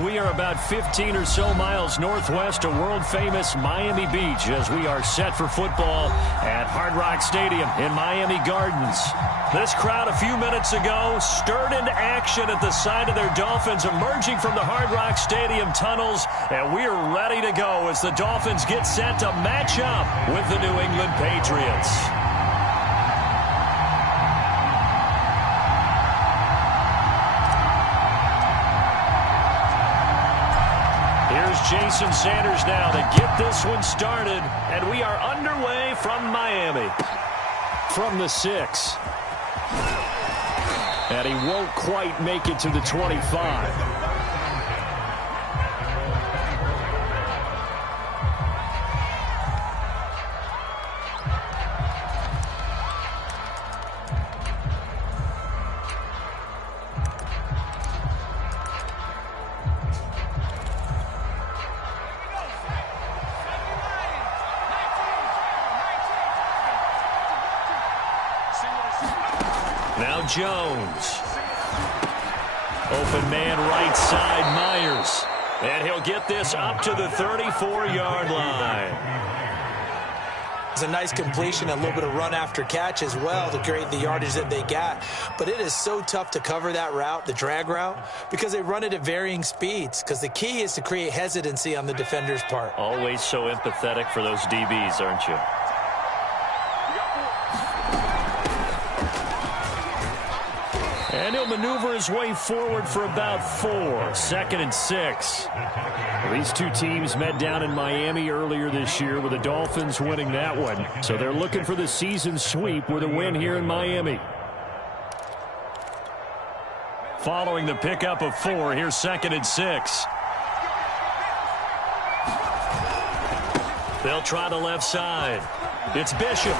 We are about 15 or so miles northwest of world-famous Miami Beach as we are set for football at Hard Rock Stadium in Miami Gardens. This crowd a few minutes ago stirred into action at the side of their Dolphins emerging from the Hard Rock Stadium tunnels, and we are ready to go as the Dolphins get set to match up with the New England Patriots. Jason Sanders now to get this one started, and we are underway from Miami. From the 6. And he won't quite make it to the 25. Now Jones. Open man right side, Myers. And he'll get this up to the 34-yard line. It's a nice completion, a little bit of run after catch as well to create the yardage that they got. But it is so tough to cover that route, the drag route, because they run it at varying speeds. Because the key is to create hesitancy on the defender's part. Always so empathetic for those DBs, aren't you? And he'll maneuver his way forward for about 4. 2nd and 6. These two teams met down in Miami earlier this year with the Dolphins winning that one. So they're looking for the season sweep with a win here in Miami. Following the pickup of 4, here's 2nd and 6. They'll try the left side. It's Bishop.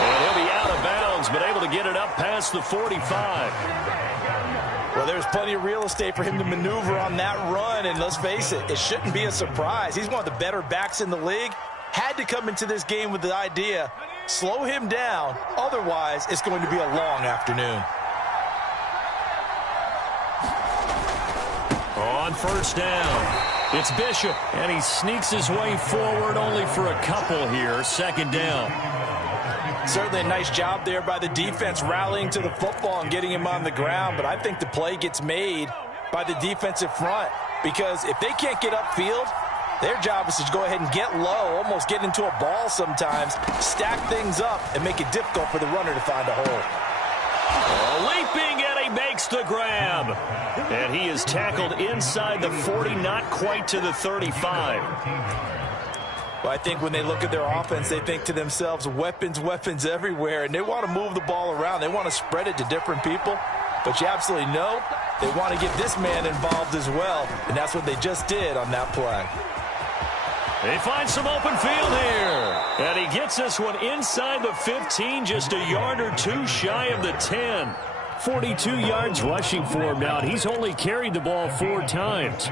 And he'll be out of bounds, but able to get it up past the 45. Well, there's plenty of real estate for him to maneuver on that run, and let's face it, it shouldn't be a surprise. He's one of the better backs in the league. Had to come into this game with the idea, slow him down, otherwise it's going to be a long afternoon. On first down, it's Bishop, and he sneaks his way forward only for a couple here. 2nd down. Certainly a nice job there by the defense rallying to the football and getting him on the ground, but I think the play gets made by the defensive front because if they can't get upfield, their job is to go ahead and get low, almost get into a ball sometimes, stack things up, and make it difficult for the runner to find a hole. Leaping, and he makes the grab. And he is tackled inside the 40, not quite to the 35. Well, I think when they look at their offense, they think to themselves, weapons, weapons everywhere, and they want to move the ball around. They want to spread it to different people, but you absolutely know they want to get this man involved as well, and that's what they just did on that play. They find some open field here, and he gets this one inside the 15, just a yard or 2 shy of the 10. 42 yards rushing for him now, and he's only carried the ball 4 times.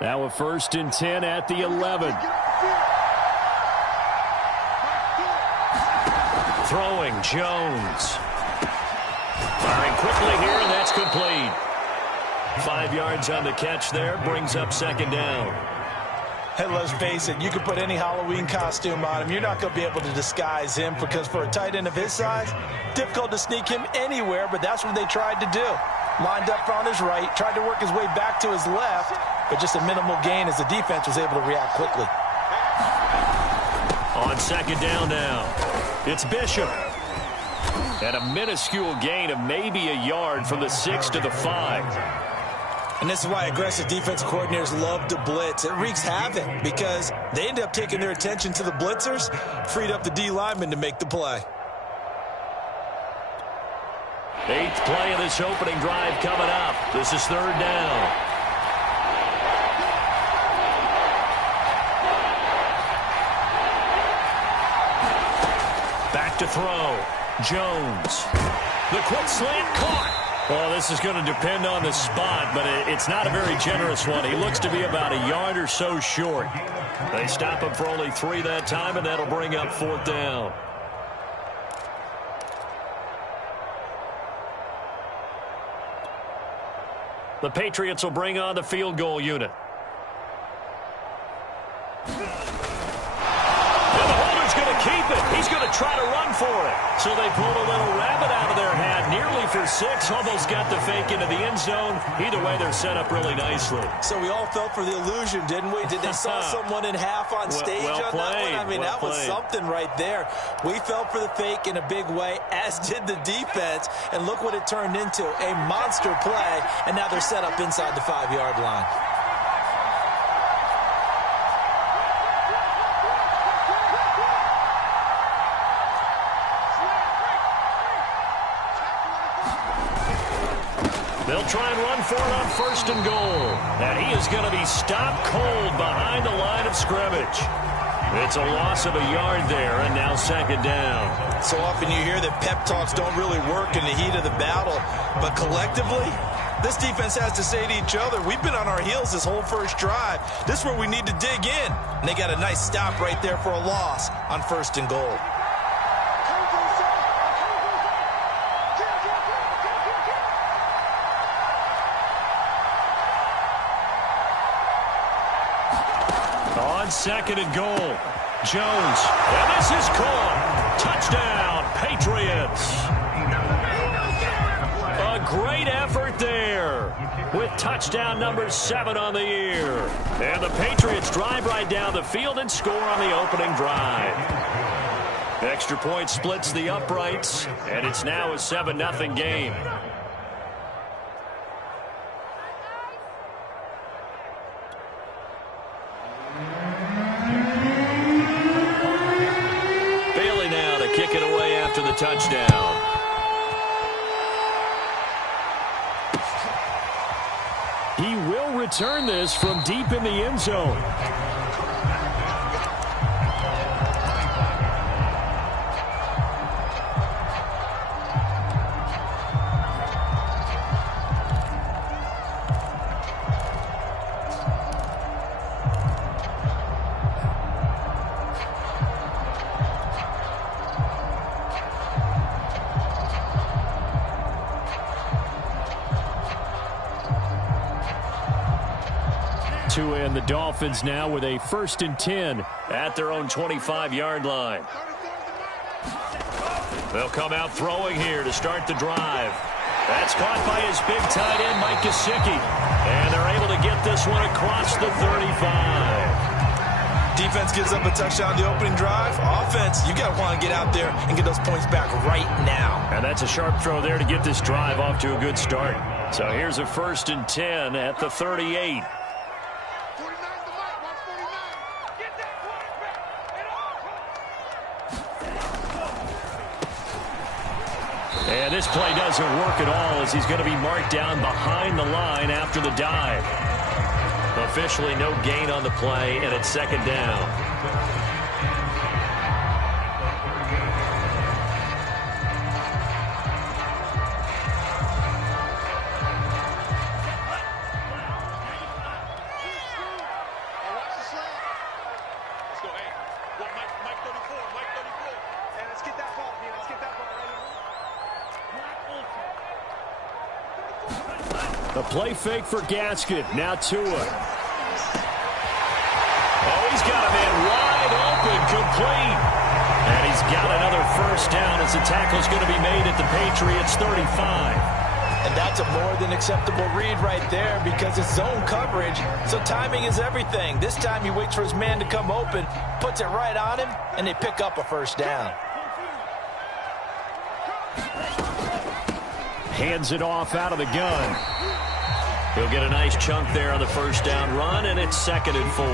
Now a 1st and 10 at the 11. Throwing, Jones. Firing quickly here, and that's complete. 5 yards on the catch there, brings up 2nd down. And let's face it, you can put any Halloween costume on him. You're not going to be able to disguise him because for a tight end of his size, difficult to sneak him anywhere, but that's what they tried to do. Lined up on his right, tried to work his way back to his left, but just a minimal gain as the defense was able to react quickly. On 2nd down now, it's Bishop. And a minuscule gain of maybe a yard from the 6 to the 5. And this is why aggressive defense coordinators love to blitz. It wreaks havoc because they end up taking their attention to the blitzers, freed up the D lineman to make the play. 8th play of this opening drive coming up. This is 3rd down. Back to throw. Jones. The quick slant caught. Well, this is going to depend on the spot, but it's not a very generous one. He looks to be about a yard or so short. They stop him for only 3 that time, and that'll bring up 4th down. The Patriots will bring on the field goal unit. Keep it. He's going to try to run for it. So they pulled a little rabbit out of their hat, nearly for 6, almost got the fake into the end zone. Either way, they're set up really nicely. So we all fell for the illusion, didn't we? Did they saw someone in half on stage on that one? I mean, that was something right there. We fell for the fake in a big way, as did the defense. And look what it turned into, a monster play. And now they're set up inside the 5-yard line. They'll try and run for it on 1st and goal. And he is going to be stopped cold behind the line of scrimmage. It's a loss of a yard there, and now 2nd down. So often you hear that pep talks don't really work in the heat of the battle. But collectively, this defense has to say to each other, we've been on our heels this whole first drive. This is where we need to dig in. And they got a nice stop right there for a loss on 1st and goal. On 2nd and goal, Jones, and this is caught. Touchdown, Patriots. A great effort there with touchdown number 7 on the year. And the Patriots drive right down the field and score on the opening drive. Extra point splits the uprights, and it's now a 7-0 game. Kick it away after the touchdown. He will return this from deep in the end zone. And the Dolphins now with a 1st and 10 at their own 25-yard line. They'll come out throwing here to start the drive. That's caught by his big tight end, Mike Gesicki. And they're able to get this one across the 35. Defense gives up a touchdown on the opening drive. Offense, you got to want to get out there and get those points back right now. And that's a sharp throw there to get this drive off to a good start. So here's a 1st and 10 at the 38. And this play doesn't work at all as he's going to be marked down behind the line after the dive. Officially no gain on the play, and it's 2nd down. A play fake for Gaskin. Now Tua. Oh, he's got a man wide open, complete. And he's got another 1st down as the tackle's going to be made at the Patriots' 35. And that's a more than acceptable read right there because it's zone coverage, so timing is everything. This time he waits for his man to come open, puts it right on him, and they pick up a 1st down. Hands it off out of the gun. He'll get a nice chunk there on the 1st down run, and it's 2nd and 4.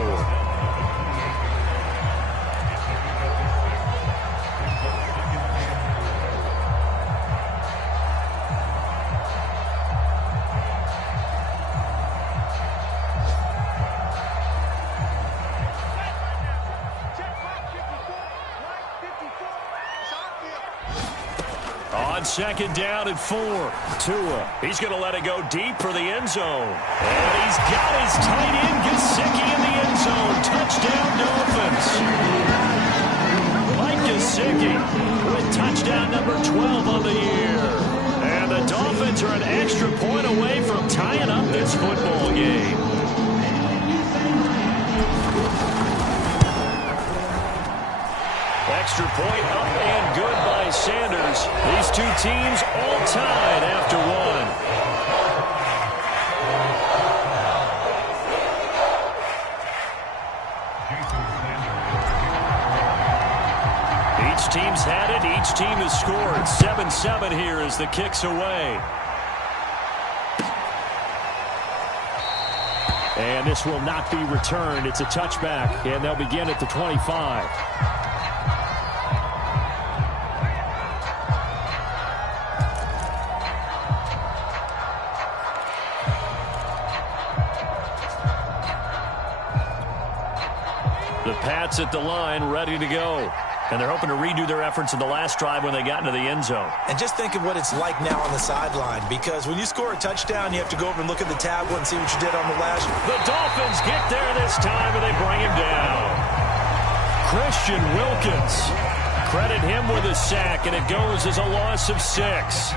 On 2nd down and 4. Tua. He's going to let it go deep for the end zone. And he's got his tight end Gesicki in the end zone. Touchdown Dolphins. Mike Gesicki with touchdown number 12 on the year. And the Dolphins Dolphins are an extra point away from tying up this football game. Extra point up and good by Sanders. These two teams all tied after one. Each team's had it. Each team has scored. 7-7 here as the kick's away. And this will not be returned. It's a touchback, and they'll begin at the 25. The Pats at the line, ready to go. And they're hoping to redo their efforts in the last drive when they got into the end zone. And just think of what it's like now on the sideline, because when you score a touchdown, you have to go over and look at the tablet and see what you did on the last. The Dolphins get there this time, and they bring him down. Christian Wilkins. Credit him with a sack, and it goes as a loss of 6.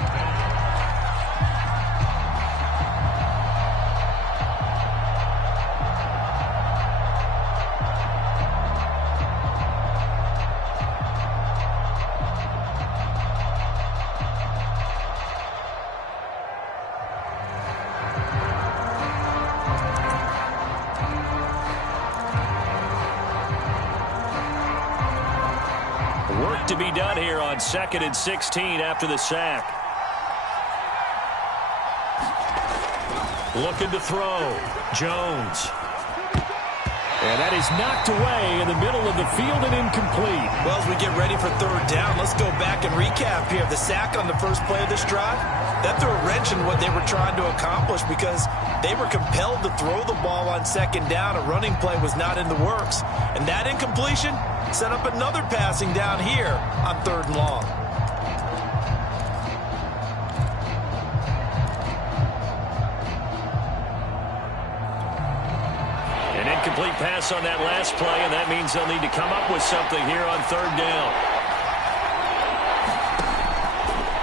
Work to be done here on 2nd and 16 after the sack. Looking to throw. Jones. And that is knocked away in the middle of the field and incomplete. Well, as we get ready for third down, let's go back and recap here. The sack on the first play of this drive, that threw a wrench in what they were trying to accomplish because they were compelled to throw the ball on second down. A running play was not in the works. And that incompletion set up another passing down here on 3rd and long. An incomplete pass on that last play, and that means they'll need to come up with something here on 3rd down.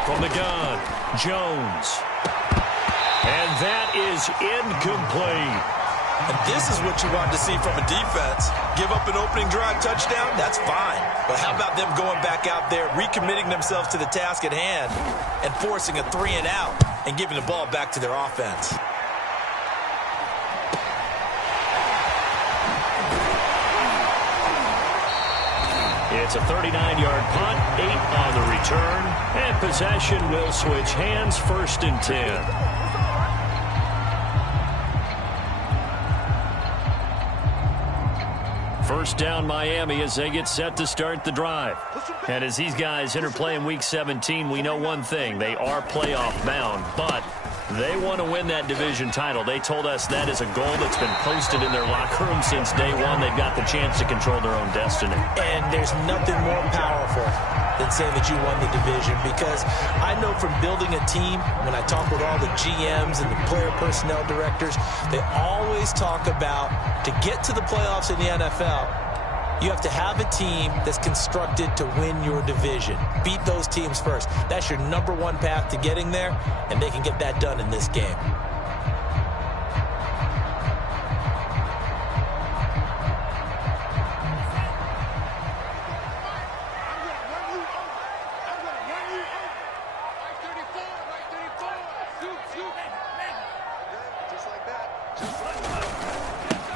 From the gun, Jones. And that is incomplete. And this is what you want to see from a defense. Give up an opening drive touchdown, that's fine. But how about them going back out there, recommitting themselves to the task at hand, and forcing a 3-and-out and giving the ball back to their offense. It's a 39-yard punt, 8 on the return, and possession will switch hands, 1st and 10. First down Miami as they get set to start the drive. And as these guys interplay in Week 17, we know one thing. They are playoff bound, but they want to win that division title. They told us that is a goal that's been posted in their locker room since day one. They've got the chance to control their own destiny. And there's nothing more powerful than saying that you won the division, because I know from building a team, when I talk with all the GMs and the player personnel directors, they always talk about, to get to the playoffs in the NFL, you have to have a team that's constructed to win your division. Beat those teams first. That's your #1 path to getting there, and they can get that done in this game.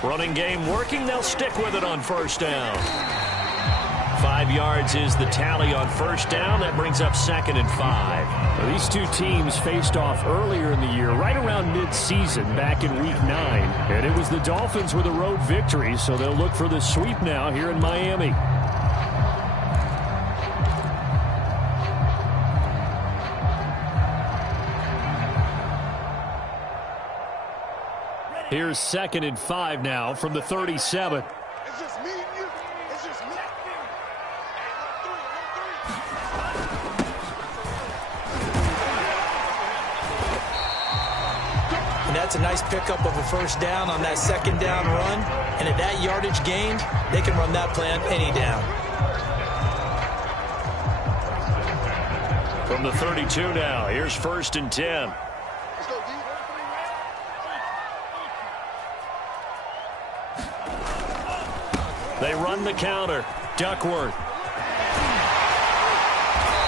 Running game working. They'll stick with it on 1st down. 5 yards is the tally on 1st down. That brings up 2nd and 5. Well, these two teams faced off earlier in the year, right around mid-season, back in Week 9. And it was the Dolphins with a road victory, so they'll look for the sweep now here in Miami. Here's 2nd and 5 now from the 37. It's just me and you. It's just me. And that's a nice pickup of a 1st down on that 2nd down run. And at that yardage gained, they can run that plan any down. From the 32 now, here's 1st and 10. Let's go, D. They run the counter. Duckworth.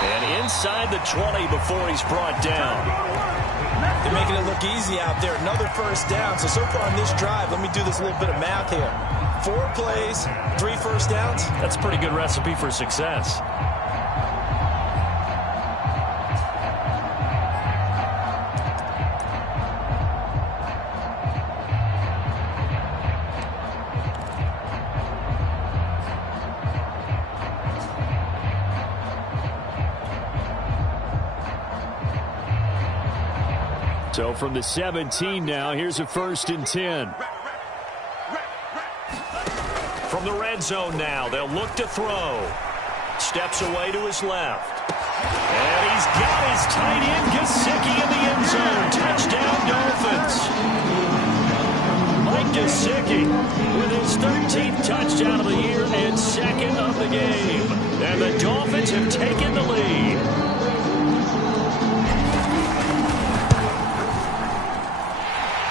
And inside the 20 before he's brought down. They're making it look easy out there. Another 1st down. So far on this drive, let me do this little bit of math here. 4 plays, 3 1st downs. That's a pretty good recipe for success. So from the 17 now, here's a 1st and 10. From the red zone now, they'll look to throw. Steps away to his left. And he's got his tight end, Gesicki, in the end zone. Touchdown, Dolphins. Mike Gesicki with his 13th touchdown of the year and 2nd of the game. And the Dolphins have taken the lead.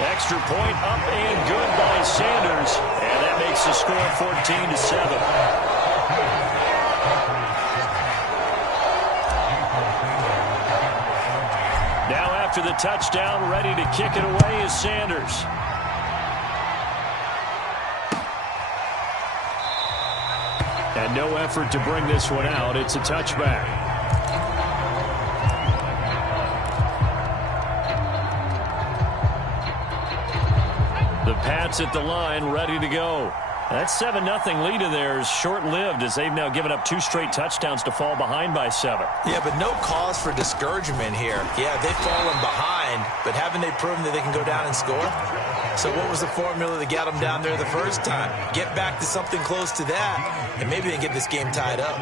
Extra point up and good by Sanders. And that makes the score 14-7. Now after the touchdown, ready to kick it away is Sanders. And no effort to bring this one out. It's a touchback. The Pats at the line, ready to go. That 7-0 lead of theirs short-lived as they've now given up 2 straight touchdowns to fall behind by 7. Yeah, but no cause for discouragement here. Yeah, they've fallen behind, but haven't they proven that they can go down and score? So what was the formula that got them down there the first time? Get back to something close to that, and maybe they can get this game tied up.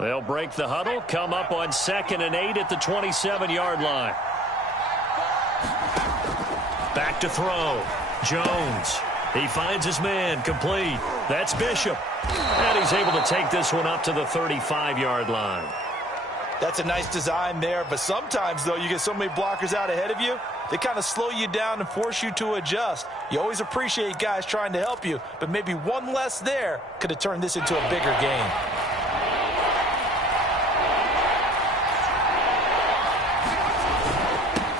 They'll break the huddle, come up on 2nd and 8 at the 27-yard line. Back to throw. Jones. He finds his man. Complete. That's Bishop. And he's able to take this one up to the 35-yard line. That's a nice design there, but sometimes, though, you get so many blockers out ahead of you, they kind of slow you down and force you to adjust. You always appreciate guys trying to help you, but maybe one less there could have turned this into a bigger game.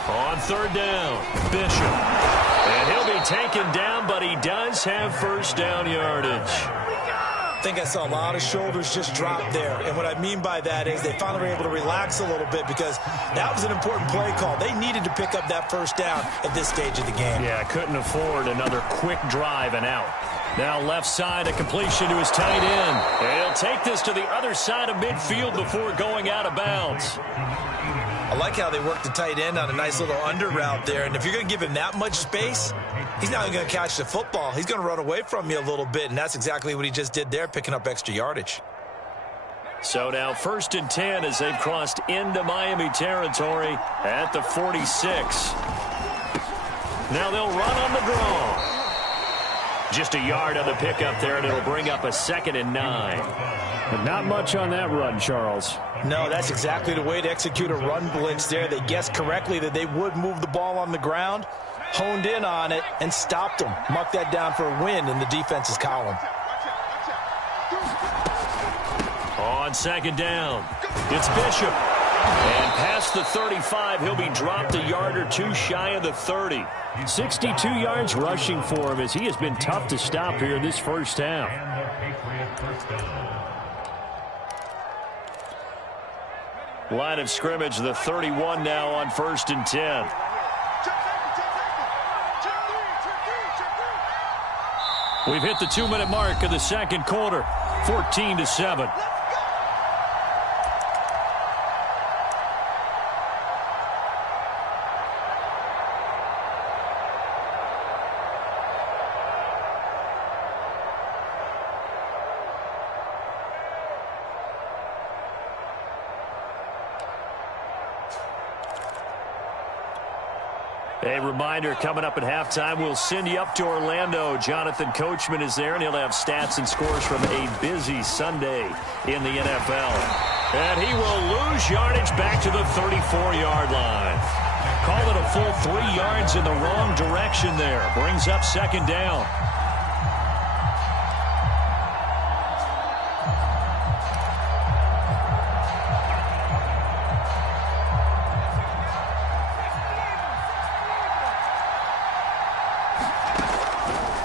On 3rd down, Bishop. And he'll be taken down, but he does have 1st down yardage. I think I saw a lot of shoulders just drop there, and what I mean by that is they finally were able to relax a little bit because that was an important play call. They needed to pick up that 1st down at this stage of the game. Yeah, couldn't afford another quick drive and out. Now left side, a completion to his tight end. And he'll take this to the other side of midfield before going out of bounds. I like how they work the tight end on a nice little under route there. And if you're going to give him that much space, he's not even going to catch the football. He's going to run away from you a little bit, and that's exactly what he just did there, picking up extra yardage. So now 1st and 10 as they've crossed into Miami territory at the 46. Now they'll run on the draw. Just a yard on the pickup there, and it'll bring up a 2nd and 9. But not much on that run, Charles. No, that's exactly the way to execute a run blitz there. They guessed correctly that they would move the ball on the ground, honed in on it, and stopped them. Mark that down for a win in the defense's column. On 2nd down, it's Bishop. And past the 35, he'll be dropped a yard or 2 shy of the 30. 62 yards rushing for him as he has been tough to stop here this first half. Line of scrimmage, the 31 now on 1st and 10. We've hit the 2-minute mark of the 2nd quarter, 14-7. A reminder, coming up at halftime, we'll send you up to Orlando. Jonathan Coachman is there, and he'll have stats and scores from a busy Sunday in the NFL. And he will lose yardage back to the 34-yard line. Call it a full 3 yards in the wrong direction there. Brings up second down.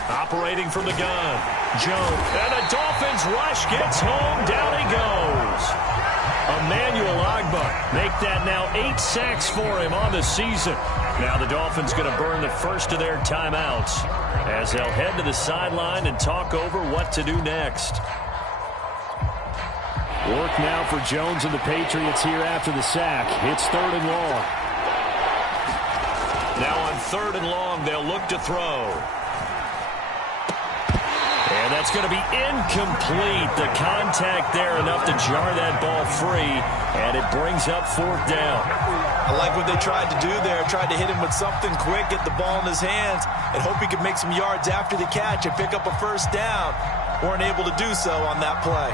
Operating from the gun, Jones, and the Dolphins rush gets home, down he goes. Emmanuel Ogbah make that now 8 sacks for him on the season. Now the Dolphins going to burn the first of their timeouts as they'll head to the sideline and talk over what to do next. Work now for Jones and the Patriots here after the sack. It's 3rd and long. Now on 3rd and long, they'll look to throw. And that's going to be incomplete. The contact there enough to jar that ball free, and it brings up 4th down. I like what they tried to do there. Tried to hit him with something quick, get the ball in his hands, and hope he could make some yards after the catch and pick up a 1st down. Weren't able to do so on that play.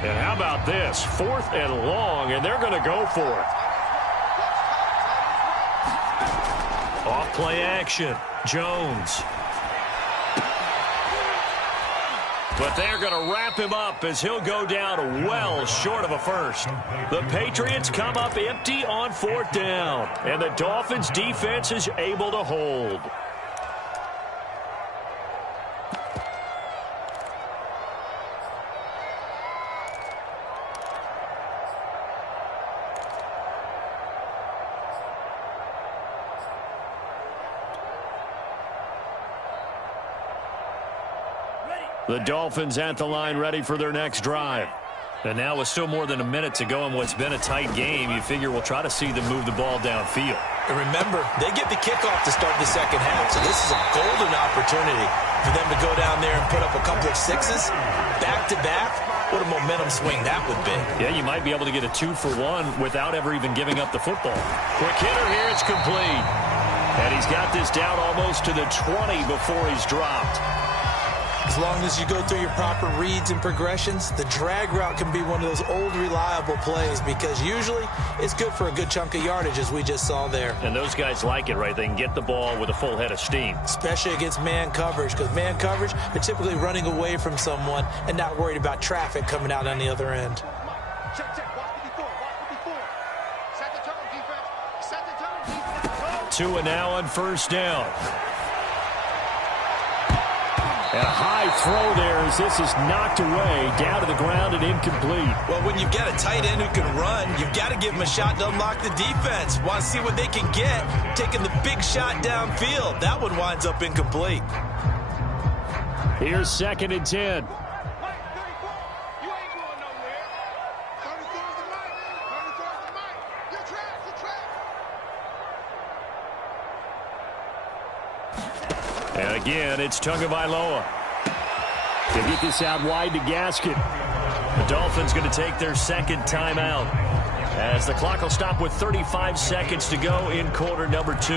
And how about this? 4th and long, and they're going to go for it. Off play action. Jones. But they're going to wrap him up as he'll go down well short of a first. The Patriots come up empty on 4th down, and the Dolphins defense is able to hold. The Dolphins at the line ready for their next drive. And now with still more than a minute to go in what's been a tight game, you figure we'll try to see them move the ball downfield. And remember, they get the kickoff to start the second half, so this is a golden opportunity for them to go down there and put up a couple of 6s back-to-back. What a momentum swing that would be. Yeah, you might be able to get a 2-for-1 without ever even giving up the football. Quick hitter here, it's complete. And he's got this down almost to the 20 before he's dropped. As long as you go through your proper reads and progressions, the drag route can be one of those old reliable plays because usually it's good for a good chunk of yardage as we just saw there. And those guys like it, right? They can get the ball with a full head of steam. Especially against man coverage, because man coverage, they're typically running away from someone and not worried about traffic coming out on the other end. Check, check. Watch what before. Set the tone, defense. Set the tone, defense. 2 and now on 1st down. And a high throw there as this is knocked away, down to the ground and incomplete. Well, when you've got a tight end who can run, you've got to give him a shot to unlock the defense. Want to see what they can get, taking the big shot downfield. That one winds up incomplete. Here's 2nd and 10. And again, it's Tagovailoa. They get this out wide to Gaskin. The Dolphins going to take their 2nd timeout as the clock will stop with 35 seconds to go in quarter number 2.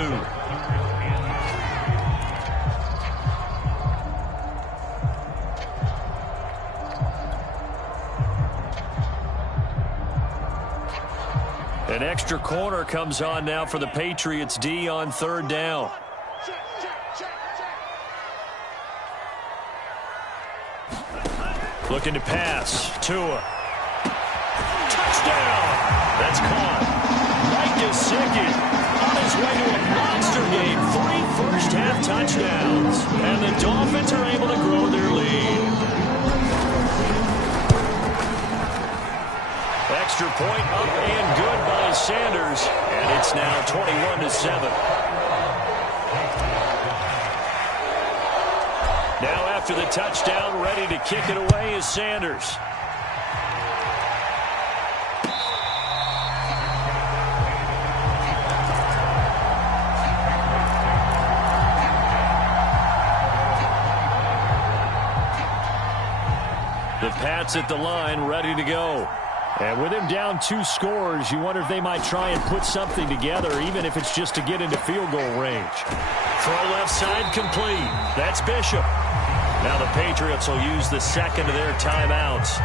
An extra corner comes on now for the Patriots D on 3rd down. Looking to pass. Tua. Touchdown! That's caught. Mike Gesicki on his way to a monster game. 3 first-half touchdowns. And the Dolphins are able to grow their lead. Extra point up and good by Sanders. And it's now 21-7. Now after the touchdown, ready to kick it away is Sanders. The Pats at the line, ready to go. And with him down 2 scores, you wonder if they might try and put something together, even if it's just to get into field goal range. Throw left side complete. That's Bishop. Now the Patriots will use the second of their timeouts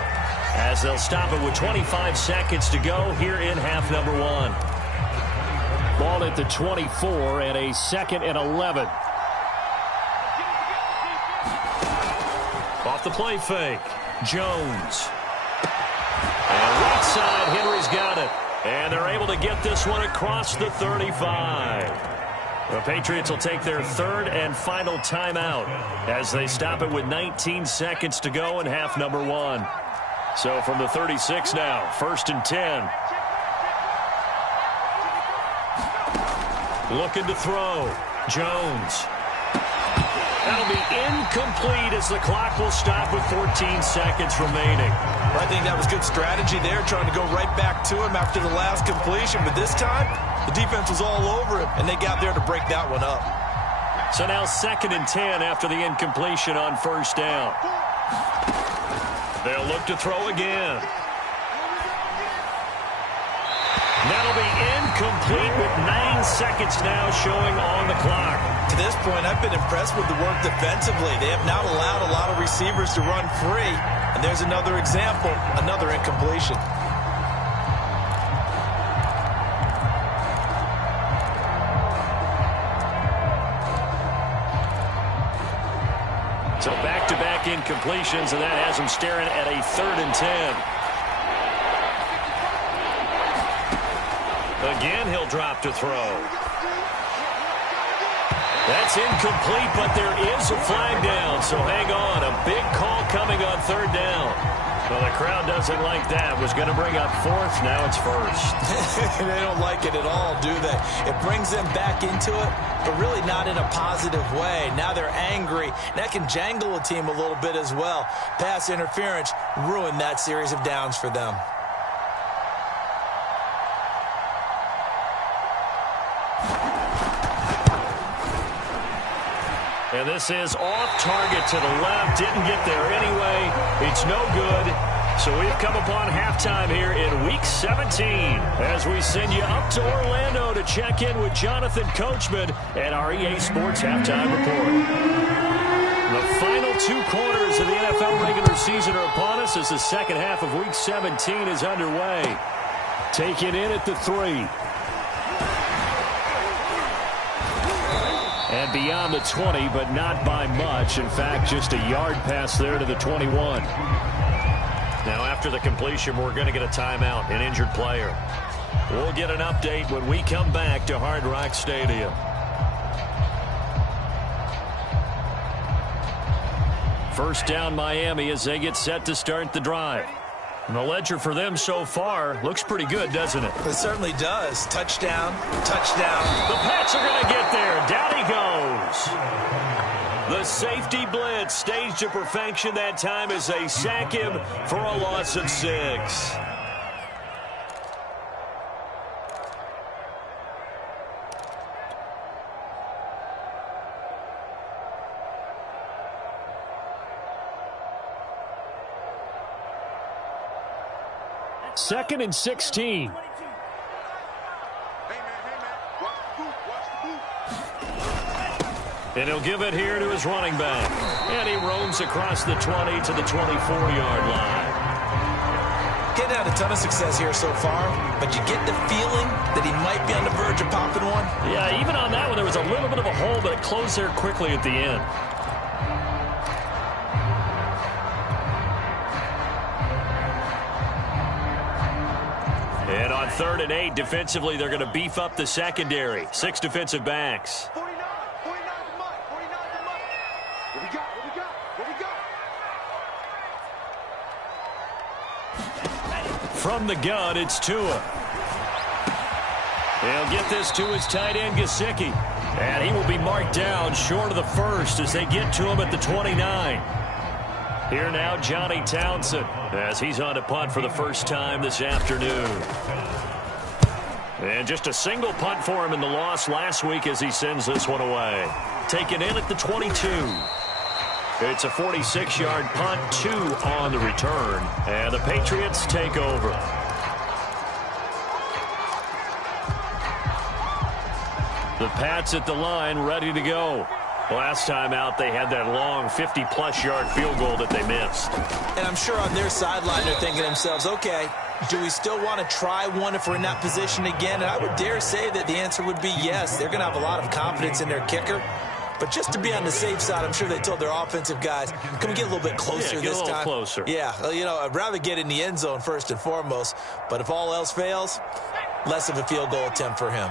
as they'll stop it with 25 seconds to go here in half number 1. Ball at the 24 and a 2nd and 11. Off the play fake. Jones. And right side, Henry's got it. And they're able to get this one across the 35. The Patriots will take their 3rd and final timeout as they stop it with 19 seconds to go in half number 1. So from the 36 now, 1st and 10. Looking to throw. Jones. That'll be incomplete as the clock will stop with 14 seconds remaining. I think that was good strategy there, trying to go right back to him after the last completion. But this time, the defense was all over him, and they got there to break that one up. So now 2nd and 10 after the incompletion on 1st down. They'll look to throw again. That'll be incomplete with 9 seconds now showing on the clock. To this point, I've been impressed with the work defensively. They have not allowed a lot of receivers to run free. And there's another example, another incompletion. So back-to-back incompletions, and that has them staring at a 3rd and 10. Again, he'll drop to throw. That's incomplete, but there is a flag down, so hang on. A big call coming on 3rd down. Well, the crowd doesn't like that. Was going to bring up 4th, now it's 1st. They don't like it at all, do they? It brings them back into it, but really not in a positive way. Now they're angry. That can jangle a team a little bit as well. Pass interference ruined that series of downs for them. And this is off target to the left. Didn't get there anyway. It's no good. So we've come upon halftime here in week 17 as we send you up to Orlando to check in with Jonathan Coachman at our EA Sports Halftime Report. The final 2 quarters of the NFL regular season are upon us as the second half of week 17 is underway. Taken in at the 3. And beyond the 20, but not by much. In fact, just a yard pass there to the 21. Now, after the completion, we're going to get a timeout, an injured player. We'll get an update when we come back to Hard Rock Stadium. First down, Miami, as they get set to start the drive. And the ledger for them so far looks pretty good, doesn't it? It certainly does. Touchdown, touchdown. The Pats are going to get there. Down he goes. The safety blitz staged to perfection that time as they sack him for a loss of 6. Second and 16. And he'll give it here to his running back. And he roams across the 20 to the 24-yard line. Getting had a ton of success here so far, but you get the feeling that he might be on the verge of popping one. Yeah, even on that one, there was a little bit of a hole, but it closed there quickly at the end. And on 3rd and 8, defensively, they're going to beef up the secondary. 6 defensive backs. 49 for Mike. What we got? From the gun, it's Tua. They'll get this to his tight end, Gesicki. And he will be marked down short of the first as they get to him at the 29. Here now, Johnny Townsend, as he's on to punt for the first time this afternoon. And just a single punt for him in the loss last week as he sends this one away. Taken in at the 22. It's a 46-yard punt, 2 on the return, and the Patriots take over. The Pats at the line, ready to go. Last time out, they had that long 50-plus yard field goal that they missed. And I'm sure on their sideline, they're thinking to themselves, okay, do we still want to try one if we're in that position again? And I would dare say that the answer would be yes. They're going to have a lot of confidence in their kicker. But just to be on the safe side, I'm sure they told their offensive guys, can we get a little bit closer this time? Closer. Yeah, well, you know, I'd rather get in the end zone first and foremost. But if all else fails, less of a field goal attempt for him.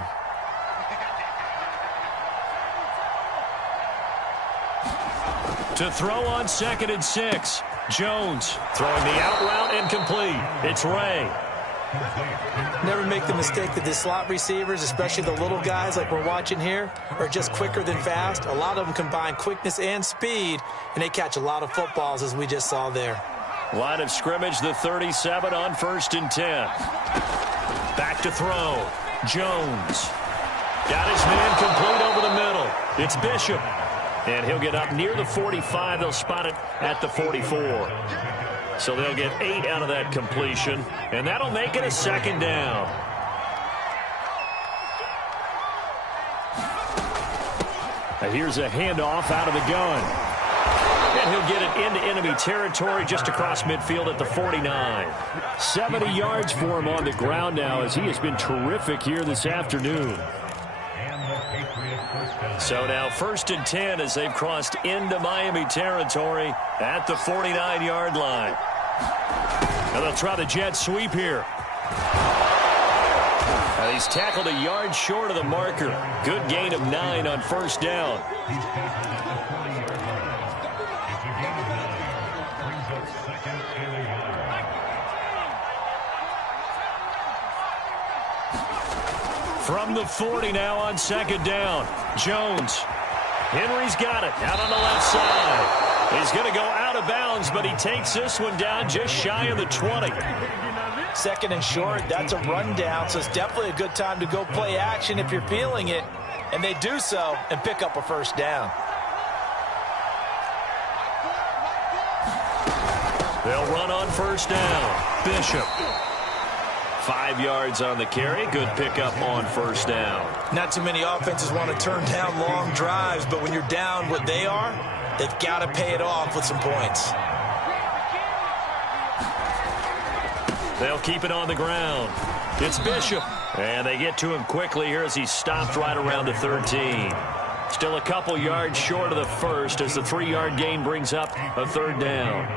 To throw on 2nd and 6. Jones throwing the out route incomplete. It's Ray. Never make the mistake that the slot receivers, especially the little guys like we're watching here, are just quicker than fast. A lot of them combine quickness and speed, and they catch a lot of footballs, as we just saw there. Line of scrimmage, the 37 on 1st and 10. Back to throw. Jones. Got his man complete over the middle. It's Bishop. And he'll get up near the 45. They'll spot it at the 44. So they'll get 8 out of that completion. And that'll make it a 2nd down. And here's a handoff out of the gun. And he'll get it into enemy territory just across midfield at the 49. 70 yards for him on the ground now, as he has been terrific here this afternoon. So now 1st and 10 as they've crossed into Miami territory at the 49-yard line. And they'll try the jet sweep here. And he's tackled a yard short of the marker. Good gain of 9 on 1st down. From the 40 now on 2nd down. Jones. Henry's got it out on the left side. He's going to go out of bounds, but he takes this one down just shy of the 20. 2nd and short, that's a rundown, so it's definitely a good time to go play action if you're feeling it. And they do so and pick up a 1st down. They'll run on 1st down. Bishop. 5 yards on the carry. Good pickup on 1st down. Not too many offenses want to turn down long drives, but when you're down what they are, they've got to pay it off with some points. They'll keep it on the ground. It's Bishop. And they get to him quickly here as he's stopped right around the 13. Still a couple yards short of the 1st as the 3-yard gain brings up a 3rd down.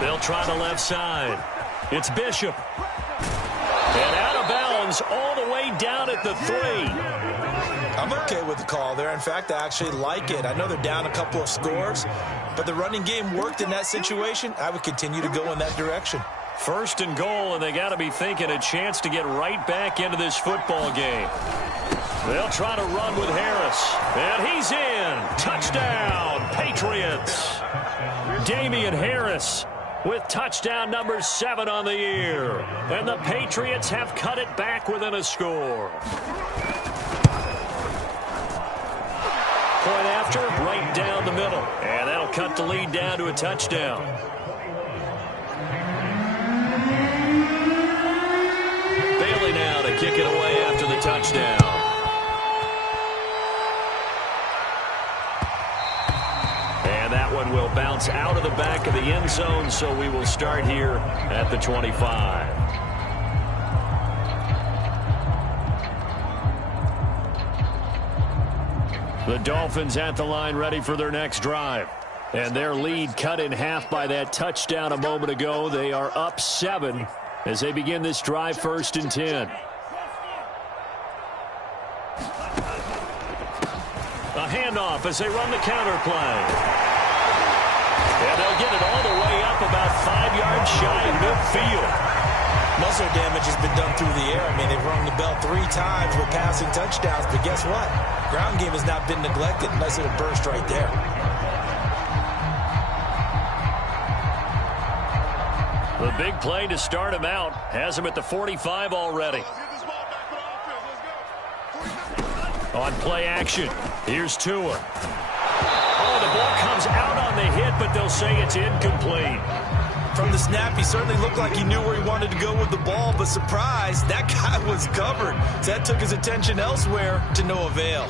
They'll try the left side. It's Bishop. And out of bounds all the way down at the 3. I'm okay with the call there. In fact, I actually like it. I know they're down a couple of scores, but the running game worked in that situation. I would continue to go in that direction. 1st and goal, and they got to be thinking a chance to get right back into this football game. They'll try to run with Harris. And he's in. Touchdown, Patriots. Damian Harris with touchdown number 7 on the year. And the Patriots have cut it back within a score. Point after, right down the middle. And that'll cut the lead down to a touchdown. Bailey now to kick it away after the touchdown. And that one will bounce out of the back of the end zone, so we will start here at the 25. The Dolphins at the line ready for their next drive. And their lead cut in half by that touchdown a moment ago. They are up 7 as they begin this drive 1st and 10. A handoff as they run the counter play. And they'll get it all the way up about 5 yards shy of midfield. Muscle damage has been done through the air. I mean, they've rung the bell 3 times with passing touchdowns, but guess what? Ground game has not been neglected. Nice little burst right there. The big play to start him out has him at the 45 already. On play action, here's Tua. Oh, the ball comes out on the hit, but they'll say it's incomplete. From the snap, he certainly looked like he knew where he wanted to go with the ball, but surprise, that guy was covered. So that took his attention elsewhere to no avail.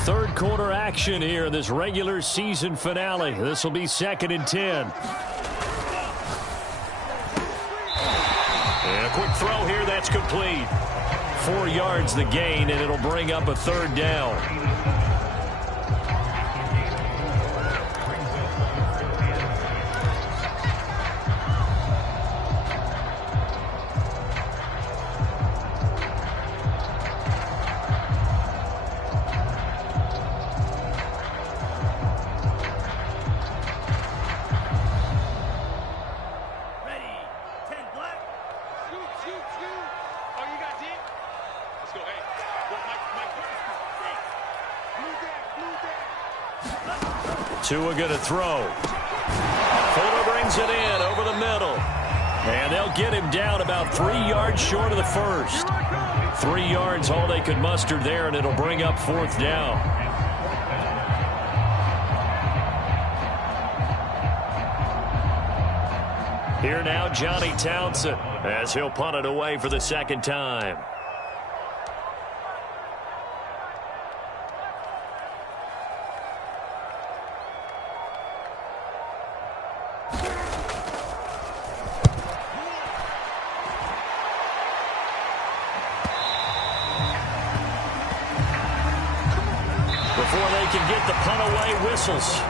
Third quarter action here in this regular season finale. This will be 2nd and 10. And a quick throw here, that's complete. 4 yards the gain, and it'll bring up a 3rd down. Tua going to throw. Fuller brings it in over the middle. And they'll get him down about 3 yards short of the first. 3 yards all they could muster there, and it'll bring up 4th down. Here now, Johnny Townsend, as he'll punt it away for the 2nd time.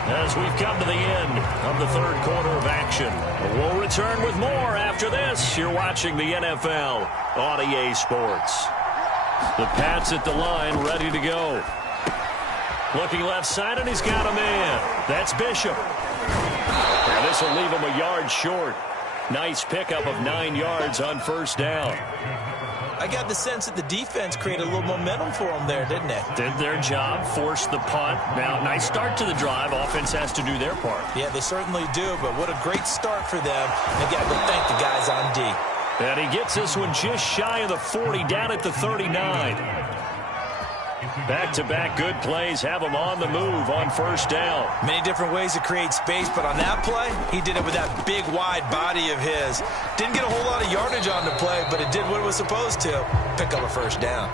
As we've come to the end of the 3rd quarter of action. We'll return with more after this. You're watching the NFL on EA Sports. The Pats at the line, ready to go. Looking left side, and he's got a man. That's Bishop. And this will leave him a yard short. Nice pickup of 9 yards on 1st down. I got the sense that the defense created a little momentum for them there, didn't it? Did their job, forced the punt. Now, nice start to the drive. Offense has to do their part. Yeah, they certainly do, but what a great start for them. They got to go thank the guys on D. And he gets this one just shy of the 40, down at the 39. Back-to-back good plays have him on the move on 1st down. Many different ways to create space, but on that play, he did it with that big, wide body of his. Didn't get a whole lot of yardage on the play, but it did what it was supposed to. Pick up a 1st down.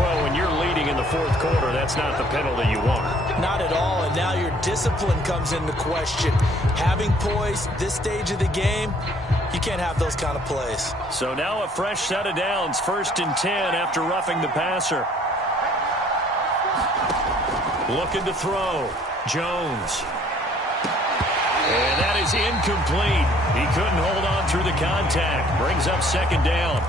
Well, when you're leading in the 4th quarter, that's not the penalty you want. Not at all, and now your discipline comes into question. Having poise this stage of the game, you can't have those kind of plays. So now a fresh set of downs, 1st and 10 after roughing the passer. Looking to throw. Jones. And that is incomplete. He couldn't hold on through the contact. Brings up 2nd down.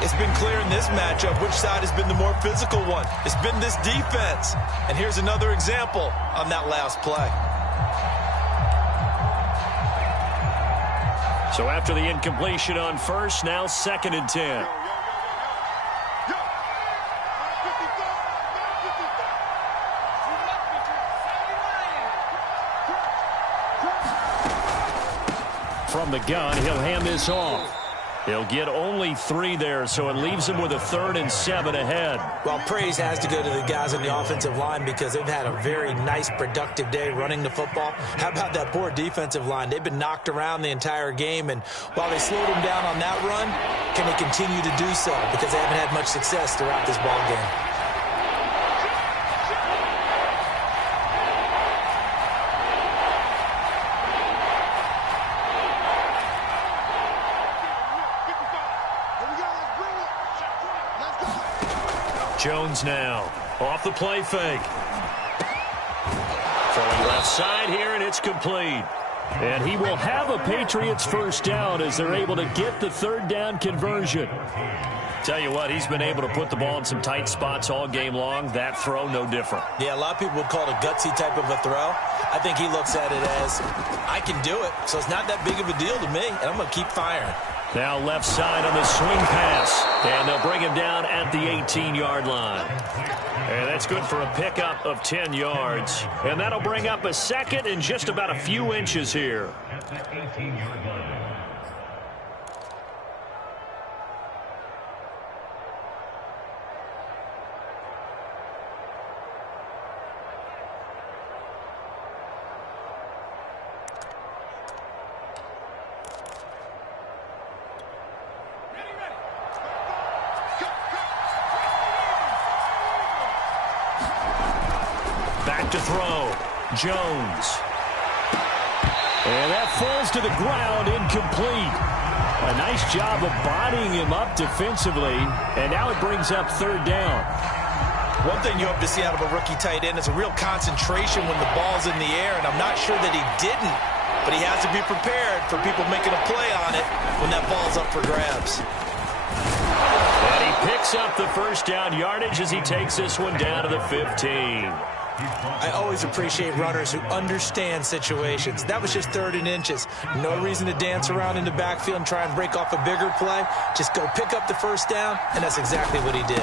It's been clear in this matchup which side has been the more physical one. It's been this defense. And here's another example on that last play. So after the incompletion on 1st, now 2nd and 10. From the gun, he'll hand this off. He'll get only 3 there, so it leaves him with a 3rd and 7 ahead. Well, praise has to go to the guys on the offensive line because they've had a very nice, productive day running the football. How about that poor defensive line? They've been knocked around the entire game, and while they slowed them down on that run, can they continue to do so? Because they haven't had much success throughout this ball game. Jones now off the play fake. Throwing left side here, and it's complete. And he will have a Patriots 1st down as they're able to get the 3rd down conversion. Tell you what, he's been able to put the ball in some tight spots all game long. That throw, no different. Yeah, a lot of people would call it a gutsy type of a throw. I think he looks at it as, I can do it, so it's not that big of a deal to me, and I'm going to keep firing. Now left side on the swing pass. And they'll bring him down at the 18-yard line. And that's good for a pickup of 10 yards. And that'll bring up a second and just about a few inches here. Back to throw. Jones. And that falls to the ground, incomplete. A nice job of bodying him up defensively, and now it brings up third down. One thing you hope to see out of a rookie tight end is a real concentration when the ball's in the air, and I'm not sure that he didn't, but he has to be prepared for people making a play on it when that ball's up for grabs. And he picks up the first down yardage as he takes this one down to the 15. I always appreciate runners who understand situations. That was just third and inches. No reason to dance around in the backfield and try and break off a bigger play. Just go pick up the first down, and that's exactly what he did.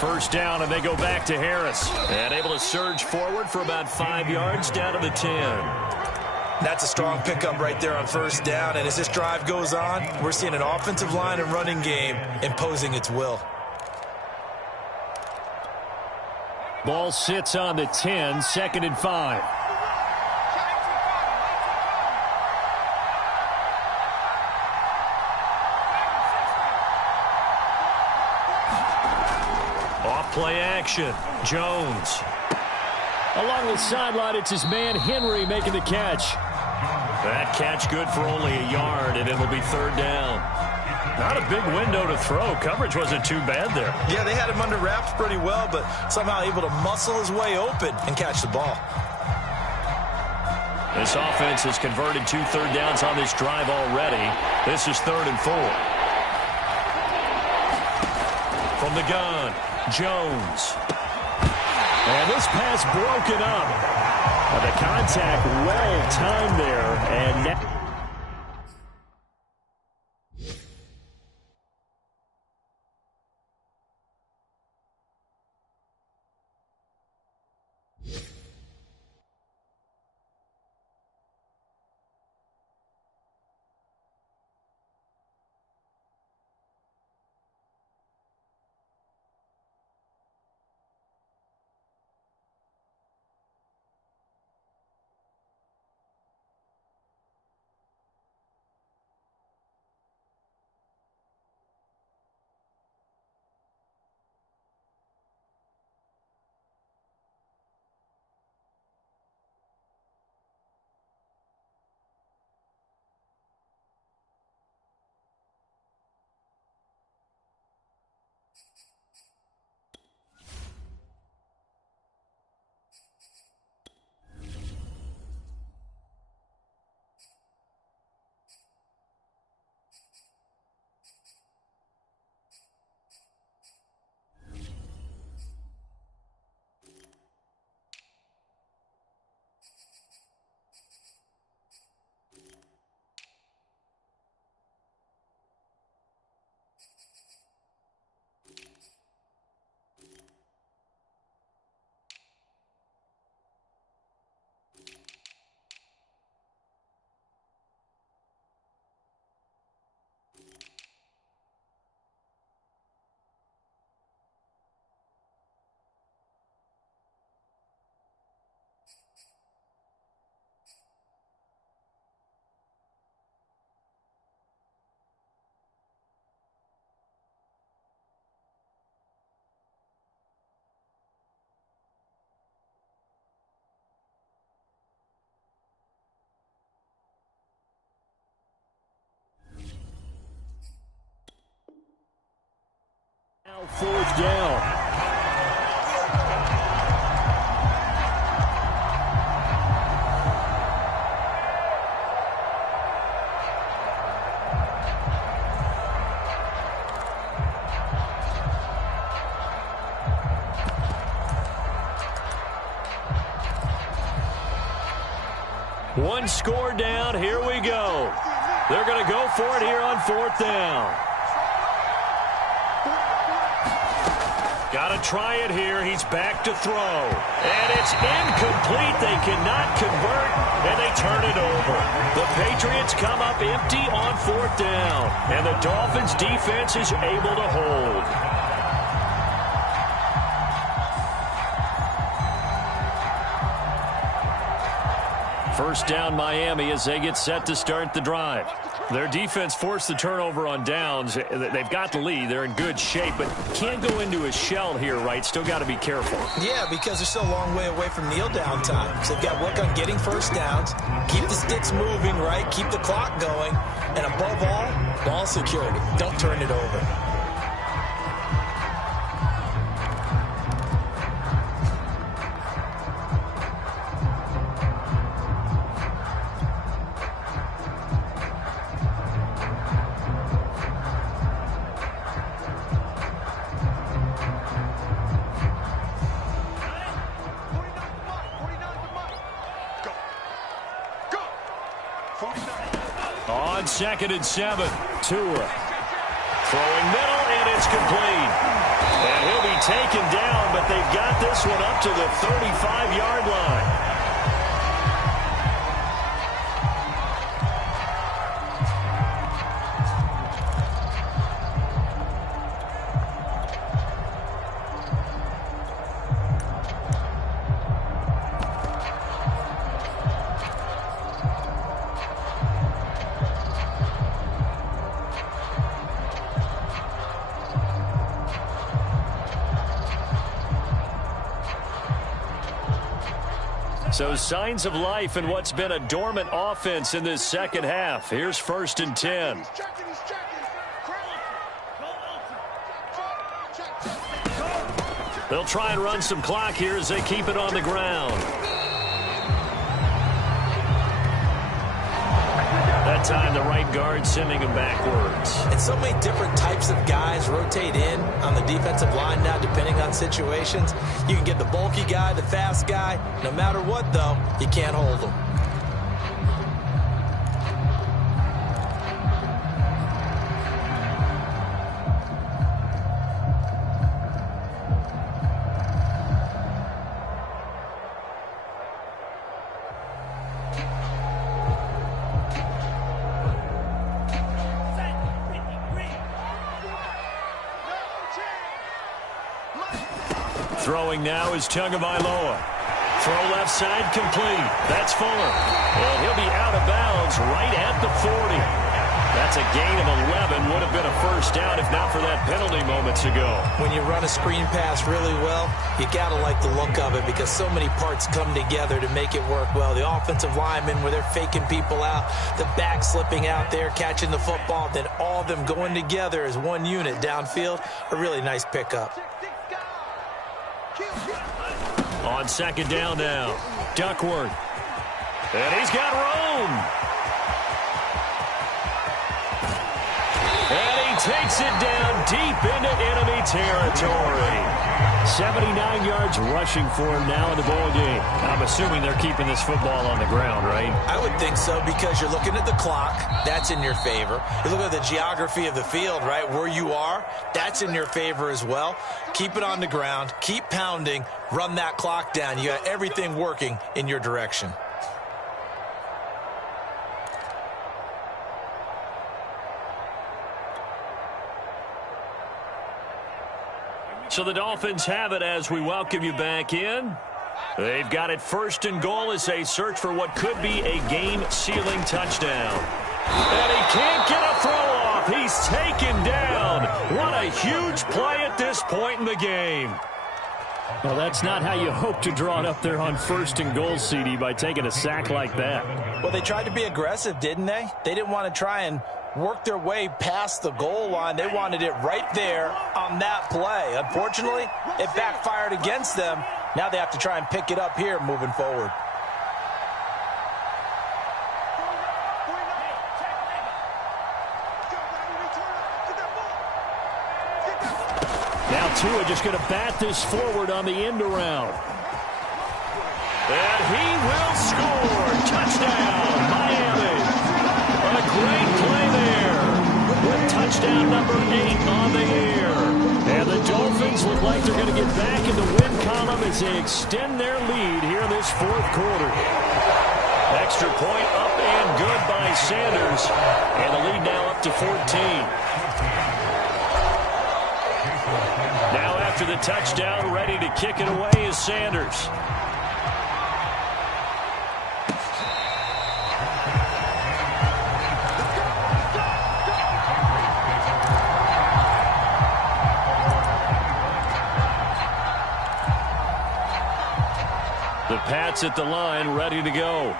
First down, and they go back to Harris. And able to surge forward for about 5 yards down to the 10. That's a strong pickup right there on first down. And as this drive goes on, we're seeing an offensive line and running game imposing its will. Ball sits on the 10, 2nd and 5. Off play action. Jones. Along the sideline, it's his man Henry making the catch. That catch good for only a yard, and it'll be third down. Not a big window to throw. Coverage wasn't too bad there. Yeah, they had him under wraps pretty well, but somehow able to muscle his way open and catch the ball. This offense has converted 2 third downs on this drive already. This is 3rd and 4. From the gun, Jones. And this pass broken up. The contact well timed there, and now fourth down. One score down. Here we go. They're going to go for it here on 4th down. Got to try it here. He's back to throw. And it's incomplete. They cannot convert, and they turn it over. The Patriots come up empty on 4th down, and the Dolphins' defense is able to hold. First down Miami as they get set to start the drive. Their defense forced the turnover on downs. They've got the lead. They're in good shape, but can't go into a shell here, right? Still got to be careful. Yeah, because they're still a long way away from kneel down time. So they've got to work on getting first downs, keep the sticks moving, right? Keep the clock going. And above all, ball security. Don't turn it over. On 2nd and 7, Tua throwing middle, and it's complete. And he'll be taken down, but they've got this one up to the 35-yard line. So signs of life in what's been a dormant offense in this second half. Here's 1st and 10. They'll try and run some clock here as they keep it on the ground. That time the right guard sending him backwards. And so many different types of guys rotate in on the defensive line now depending on situations. You can get the bulky guy, the fast guy. No matter what, though, you can't hold them. Throwing now is Tagovailoa. Throw left side complete. That's Fuller. And he'll be out of bounds right at the 40. That's a gain of 11. Would have been a first down if not for that penalty moments ago. When you run a screen pass really well, you got to like the look of it because so many parts come together to make it work well. The offensive linemen where they're faking people out, the back slipping out there, catching the football, then all of them going together as one unit downfield. A really nice pickup. On 2nd down now, Duckworth. And he's got room. And he takes it down deep into enemy territory. 79 yards rushing for him now in the ball game. I'm assuming they're keeping this football on the ground, right? I would think so because you're looking at the clock. That's in your favor. You look at the geography of the field, right, where you are. That's in your favor as well. Keep it on the ground. Keep pounding. Run that clock down. You got everything working in your direction. So the Dolphins have it as we welcome you back in. They've got it 1st and goal as they search for what could be a game-sealing touchdown. And he can't get a throw off. He's taken down. What a huge play at this point in the game. Well, that's not how you hope to draw it up there on 1st and goal, CD, by taking a sack like that. Well, they tried to be aggressive, didn't they? They didn't want to try and work their way past the goal line. They wanted it right there on that play. Unfortunately, it backfired against them. Now they have to try and pick it up here moving forward. Now Tua just going to bat this forward on the end around. And he will score. Touchdown, Miami. A great touchdown number 8 on the year. And the Dolphins look like they're going to get back in the win column as they extend their lead here in this fourth quarter. Extra point up and good by Sanders. And the lead now up to 14. Now after the touchdown, ready to kick it away is Sanders. The Pats at the line, ready to go.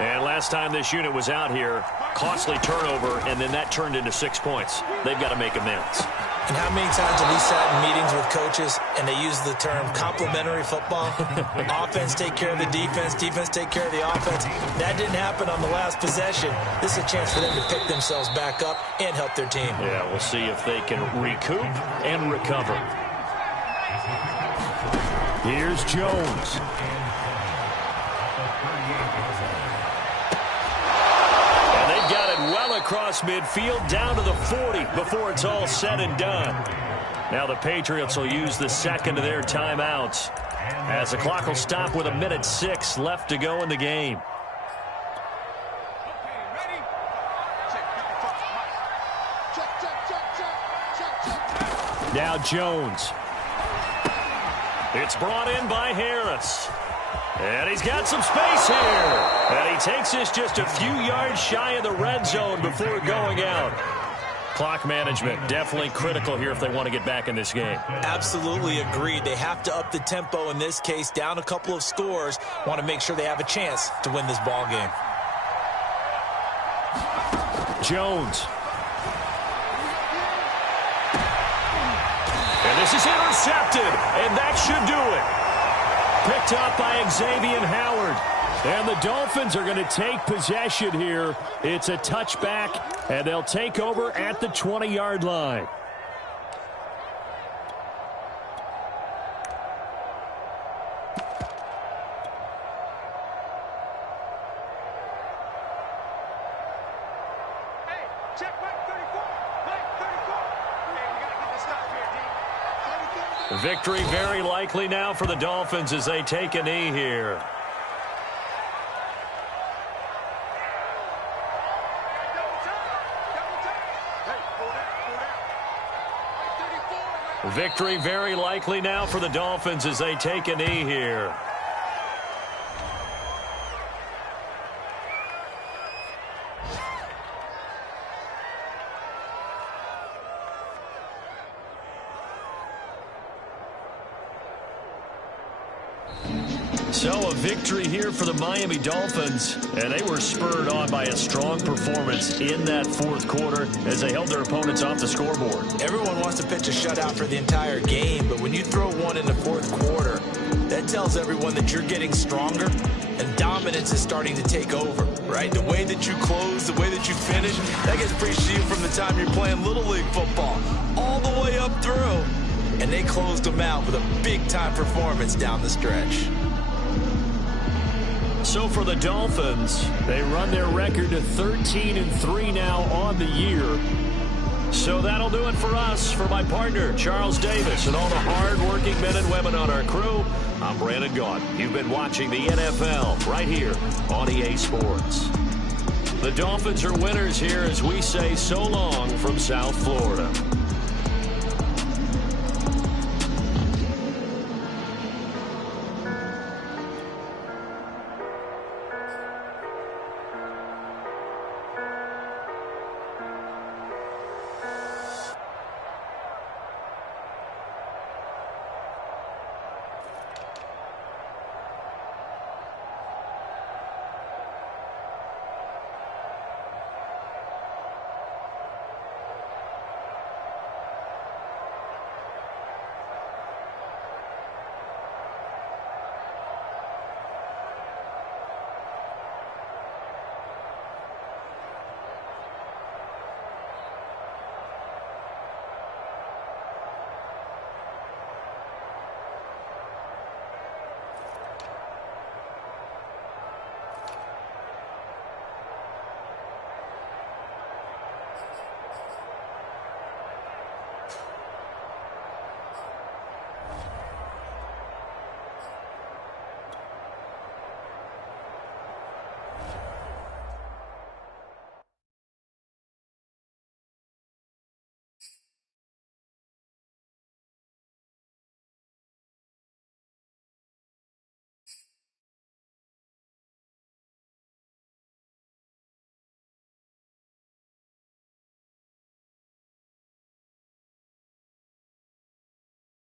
And last time this unit was out here, costly turnover, and then that turned into 6 points. They've got to make amends. And how many times have we sat in meetings with coaches and they use the term complementary football? Offense take care of the defense, defense take care of the offense. That didn't happen on the last possession. This is a chance for them to pick themselves back up and help their team. Yeah, we'll see if they can recoup and recover. Here's Jones. Across midfield down to the 40 before it's all said and done. Now the Patriots will use the second of their timeouts as the clock will stop with 1:06 left to go in the game. Now Jones. It's brought in by Harris. And he's got some space here. And he takes this just a few yards shy of the red zone before going out. Clock management definitely critical here if they want to get back in this game. Absolutely agreed. They have to up the tempo in this case, down a couple of scores. Want to make sure they have a chance to win this ball game. Jones. And this is intercepted. And that should do it. Picked up by Xavier Howard. And the Dolphins are going to take possession here. It's a touchback, and they'll take over at the 20-yard line. Hey, check Mike 34. Mike 34. Hey, we got to get this stop here, D. Victory very likely now for the Dolphins as they take a knee here. Victory very likely now for the Dolphins as they take a knee here. So a victory here for the Miami Dolphins, and they were spurred on by a strong performance in that fourth quarter as they held their opponents off the scoreboard. Everyone wants to pitch a shutout for the entire game, but when you throw one in the fourth quarter, that tells everyone that you're getting stronger and dominance is starting to take over, right? The way that you close, the way that you finish, that gets preached to you from the time you're playing Little League football all the way up through. And they closed them out with a big-time performance down the stretch. So for the Dolphins, they run their record to 13-3 now on the year. So that'll do it for us. For my partner, Charles Davis, and all the hard-working men and women on our crew, I'm Brandon Gaudin. You've been watching the NFL right here on EA Sports. The Dolphins are winners here as we say so long from South Florida.